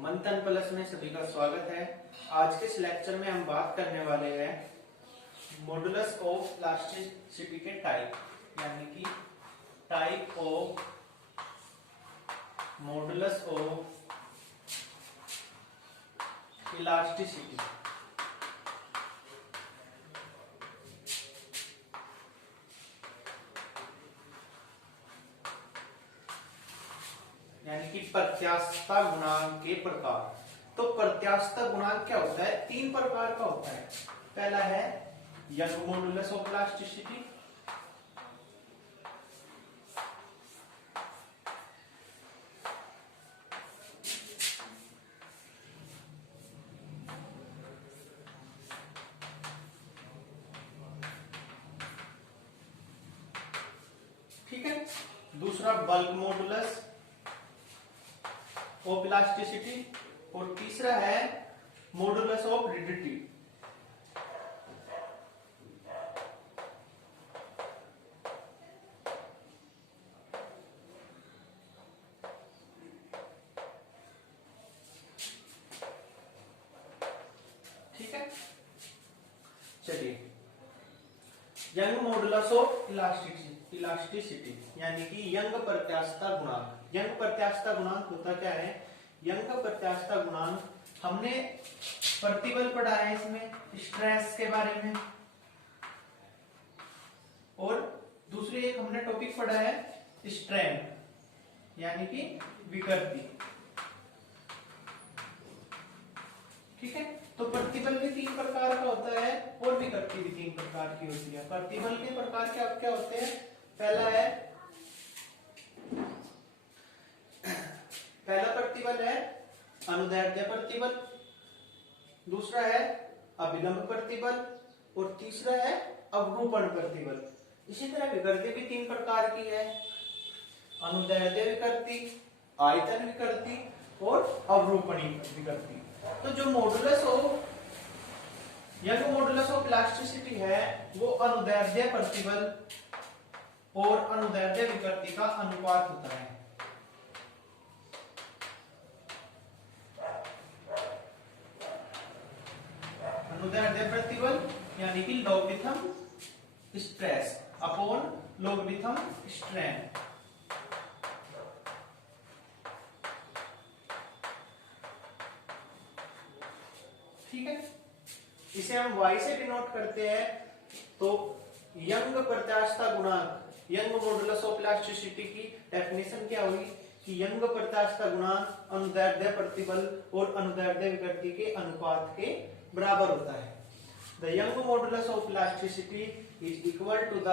मंथन प्लस में सभी का स्वागत है। आज के इस लेक्चर में हम बात करने वाले हैं मॉडुलस ऑफ इलास्टिसिटी के टाइप, यानी कि type of modulus of elasticity. यानी कि प्रत्यास्थता गुणांक के प्रकार। तो प्रत्यास्थता गुणांक क्या होता है? तीन प्रकार का होता है। पहला है यंग मॉडुलस ऑफ इलास्टिसिटी, ठीक है। दूसरा बल्क मॉडुलस ऑफ इलास्टिसिटी, और तीसरा है मॉडुलस ऑफ रिजिडिटी। ठीक है, चलिए यंग मॉडुलस ऑफ इलास्टिसिटी यानी कि यंग प्रत्यास्थता गुणांक। यंग प्रत्यास्थता गुणांक होता क्या है? यंग प्रत्यास्थता गुणांक हमने प्रतिबल पढ़ा है, इसमें स्ट्रेस के बारे में, और दूसरी एक हमने टॉपिक पढ़ा है स्ट्रेन यानी कि विकृति। ठीक है, तो प्रतिबल भी तीन प्रकार का होता है और विकृति भी तीन प्रकार की होती है। प्रतिबल के प्रकार क्या क्या होते हैं? पहला प्रतिबल है अनुदैर्ध्य प्रतिबल, दूसरा है अभिलंब प्रतिबल, और तीसरा है अवरूपण प्रतिबल। इसी तरह विकृति भी तीन प्रकार की है, अनुदैर्ध्य विकृति, आयतन विकृति और अवरूपणी विकृति। तो जो यंग मॉडुलस ऑफ इलास्टिसिटी है वो अनुदैर्ध्य प्रतिबल और अनुदैर्ध्य विकृति का अनुपात होता है। अनुदैर्ध्य प्रतिबल यानी कि logarithm stress upon logarithm strain. ठीक है, इसे हम y से डिनोट करते हैं। तो यंग प्रत्यास्थता गुणांक, यंग मॉडुलस ऑफ इलास्टिसिटी की डेफिनेशन क्या हुई कि यंग प्रत्यास्थता गुणांक अनुदैर्ध्य प्रतिबल और अनुदैर्ध्य विकृति के अनुपात के बराबर होता है। The Young modulus of elasticity is equal to the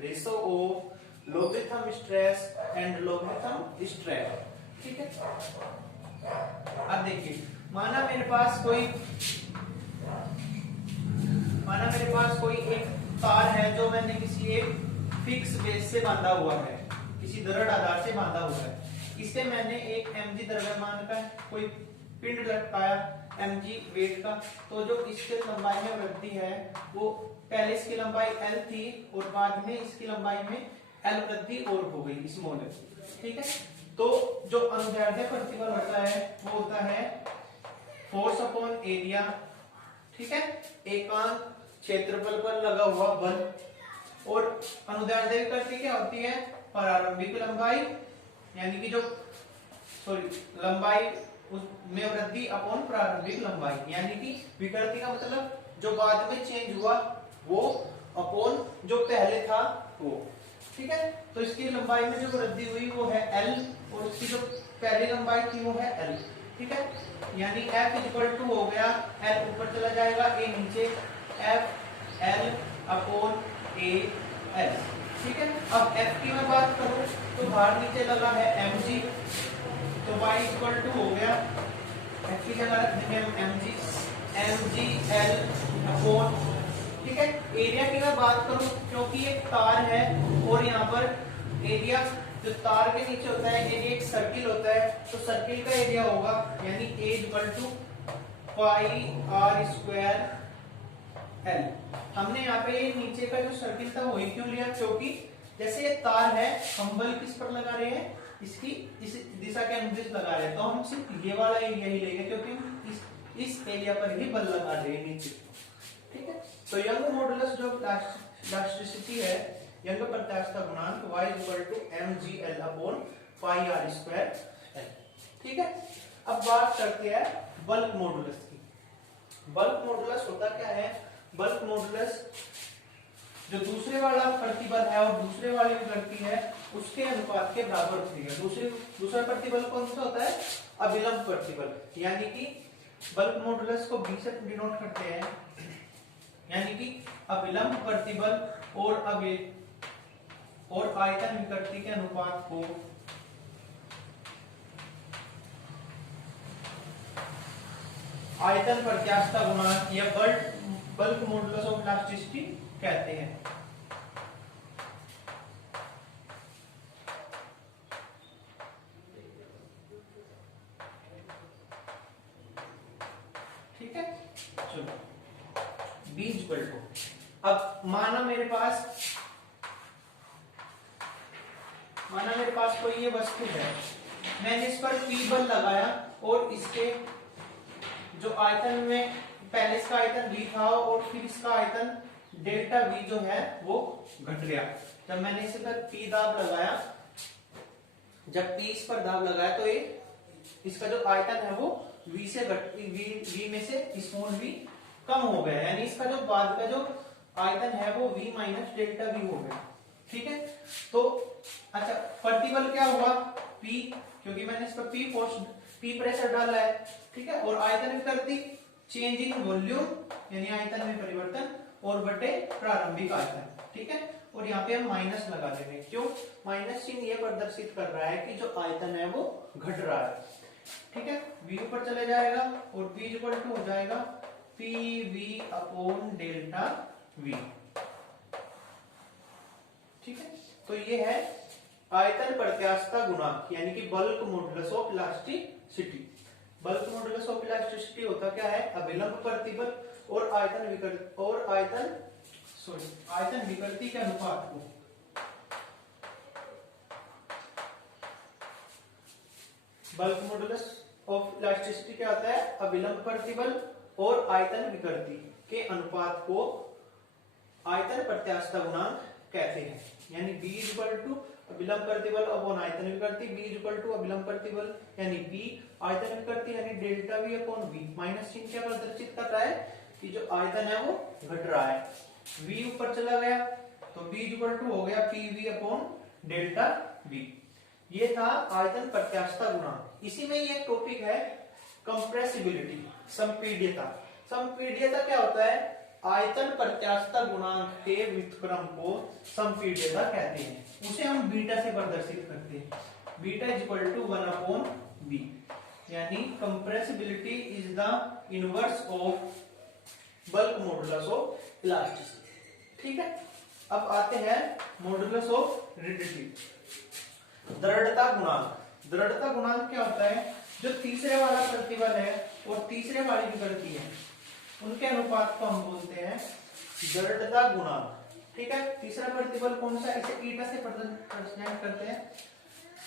ratio of logarithm stress and logarithm strain. ठीक है, अब देखिए, माना मेरे पास कोई एक तार है जो मैंने किसी एक फिक्स बेस से बांधा हुआ है, किसी दृढ़ आधार से बांधा हुआ है। इसे मैंने एक mg द्रव्यमान का कोई पिंड लटकाया mg वेट का। तो जो इसके लंबाई में वृद्धि है वो पहले इसकी लंबाई l थी और बाद में इसकी लंबाई में l वृद्धि और हो गई स्मॉल l। ठीक है, तो जो अनुदैर्ध्य प्रतिबल होता है वो होता है फोर्स अपॉन एरिया। ठीक है, एकांक क्षेत्रफल पर लगा हुआ बल। और अनुदैर्ध्य विकृति क्या होती है? प्रारंभिक लंबाई यानी कि लंबाई में वृद्धि अपॉन प्रारंभिक लंबाई, यानी कि विकृति का मतलब जो बाद में चेंज हुआ वो अपॉन जो पहले था वो। ठीक है, तो इसकी लंबाई में जो वृद्धि हुई वो है L और इसकी जो पहली लंबाई थी वो है L। ठीक है, यानी F इक्वल टू हो गया, L ऊपर चला जाएगा, A नीचे, F L upon A L। ठीक है, अब F की मैं बात करूं तो बाहर नीचे लगा है mg, तो y इक्वल टू हो गया, F की जगह रख देंगे हम mg L अपॉन। ठीक है, एरिया की मैं बात करूं क्योंकि एक तार है और यहाँ पर एरिया जो तार के नीचे होता है, एरिया एक सर्किल होता है, तो सर्किल का एरिया होगा यानी A equal to pi r square L। हमने यहाँ पे नीचे का जो सर्किल था वही क्यों लिया? क्योंकि जैसे ये तार है, हम बल किस पर लगा रहे हैं? इसकी इस दिशा के अनुदिश लगा रहे हैं, तो हम सिर्फ ये वाला एरिया ही लेंगे क्योंकि हम इस एरिया पर ही बल लगा रहे हैं नीचे। ठीक है, तो यंग मॉडुलस जो इलास्टिसिटी है, यंग प्रत्यास्थता गुणांक y mgl upon pi r square है। ठीक है, अब बात करते हैं बल्क मॉडुलस की। बल्क मॉडुलस होता क्या है? बल्क मॉडुलस जो दूसरे वाला प्रतिबल है और दूसरे वाली विकृति है उसके अनुपात के बराबर होती है। दूसरा प्रतिबल कौन सा होता है? अभिलंब प्रतिबल, यानी कि बल्क मॉडुलस को b से डिनोट करते हैं, यानी कि अभिलंब प्रतिबल और आयतन विकृति के अनुपात को आयतन प्रत्यास्थता गुणांक या बल्क मॉडुलस ऑफ इलास्टिसिटी कहते हैं। ठीक है, चलो बीज पलटो। अब माना मेरे पास कोई ये वस्तु है, मैंने इस पर P बल लगाया और इसके जो आयतन में पहले इसका आयतन V था और फिर इसका आयतन डेल्टा V जो है वो घट गया। जब मैंने इस पर P दाब लगाया, जब P इस पर दाब लगाया तो ये इसका जो आयतन है वो V से V में से स्मॉल v कम हो गया, यानी इसका जो बाद का जो आयतन है वो V माइनस डेल्टा V हो गया। ठीक है, तो अच्छा प्रतिबल क्या हुआ? P, क्योंकि मैंने इस पर P प्रेशर डाला है। ठीक है, और आयतन विकृति चेंज इन वॉल्यूम यानी आयतन में परिवर्तन और बटे प्रारंभिक आयतन। ठीक है, और यहाँ पे हम माइनस लगा देंगे। क्यों? माइनस चिन्ह ये प्रदर्शित कर रहा है कि जो आयतन है वो घट रहा है। ठीक है, V ऊपर चले जाएगा और P इक्वल टू हो जाएगा PV अपॉन डेल्टा V। ठीक है, तो ये है आयतन प्रत्यास्थता गुणांक यानी कि bulk modulus of elasticity. Bulk modulus of elasticity होता क्या है? अभिलंब प्रतिबल और आयतन विकृति के अनुपात को बल्क मॉडुलस ऑफ इलास्टिसिटी क्या होता है? अभिलंब प्रतिबल और आयतन विकृति के अनुपात को आयतन प्रत्यास्थता गुणांक कहते हैं। यानी B इक्वल टू अभिलंब प्रतिबल अपॉन आयतन विकृति, B इक्वल टू अभिलंब प्रतिबल यानी P, आयतन विकृति यानी delta V upon V। Minus चिन्ह क्या प्रदर्शित कर रहा है कि जो आयतन है वो घट रहा है। V ऊपर चला गया तो B इक्वल टू हो गया PV अपॉन डेल्टा V। ये था आयतन प्रत्यास्थता गुणांक। इसी में ये टॉपिक है कंप्रेसिबिलिटी, संपीड्यता। संपीड्यता क्या होता है? आयतन प्रत्यास्थता गुणांक के व्युत्क्रम को संपीड्यता कहते हैं। उसे हम बीटा से प्रदर्शित करते हैं। Beta is equal to 1 upon B, यानी compressibility is the inverse of bulk modulus of elasticity. ठीक है, अब आते हैं मॉडुलस ऑफ रिजिडिटी, दृढ़ता गुणांक। दृढ़ता गुणांक क्या होता है? जो तीसरे वाला प्रतिबल है और तीसरे वाली विकृति है उनके अनुपात को हम बोलते हैं दृढ़ता गुणांक। ठीक है, तीसरा प्रतिबल कौन सा है? इसे ईटा से प्रेजेंट करते हैं।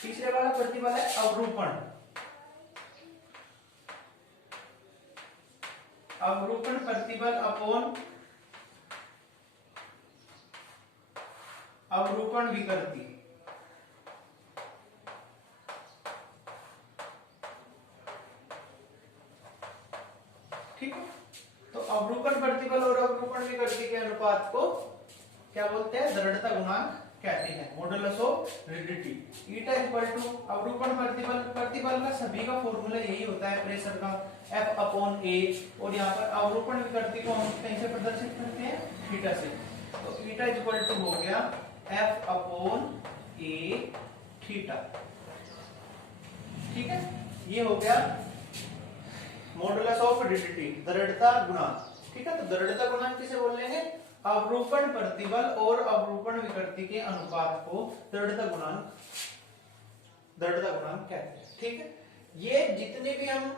तीसरे वाला प्रतिबल है अवरूपण। अवरूपण प्रतिबल अपॉन अवरूपण विकृति। ठीक है, तो अवरूपण प्रतिबल और अवरूपण विकृति के अनुपात को क्या बोलते हैं? दृढ़ता गुणांक कहते हैं, modulus of rigidity. Eta equal to अवरूपण प्रतिबल का सभी का फॉर्मूला यही होता है प्रेशर का, F अपॉन A, और यहाँ पर अवरूपण विकृति को हम कहीं से प्रदर्शित करते हैं? थीटा से। तो ईटा इक्वल टू हो गया F अपॉन A थीटा। ठीक है, ये हो गया मॉडुलस ऑफ रिजिडिटी, दृढ़ता गुणांक। ठीक है, तो दृढ़ता गुणांक किसे बोल रहे हैं? अवरूपण प्रतिबल और अवरूपण विकृति के अनुपात को दृढ़ता गुणांक कहते हैं। ठीक है, ये जितने भी हम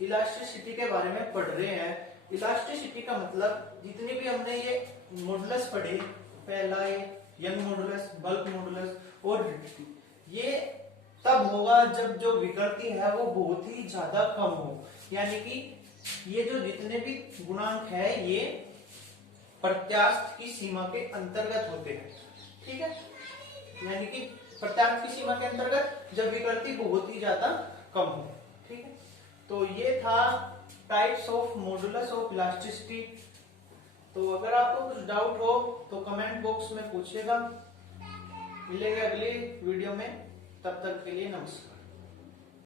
इलास्टिसिटी के बारे में पढ़ रहे हैं, इलास्टिसिटी का मतलब जितने भी हमने ये मॉडुलस पढ़े, पहला ये यंग मॉडुलस, बल्क मॉडुलस और रिजिडिटी, ये तब होगा जब जो विकृति है वो बहुत ही ज्यादा कम हो, यानी कि ये जो जितने भी गुणांक है ये प्रत्यास्थ की सीमा के अंतर्गत होते हैं, ठीक है। यानी कि प्रत्यास्थ की सीमा के अंतर्गत जब विकृति बहुत ही ज्यादा कम हो, ठीक है। तो ये था types of modulus of elasticity. तो अगर आपको कुछ डाउट हो तो कमेंट बॉक्स में पूछिएगा। मिलेंगे अगली वीडियो में, तब तक के लिए नमस्कार।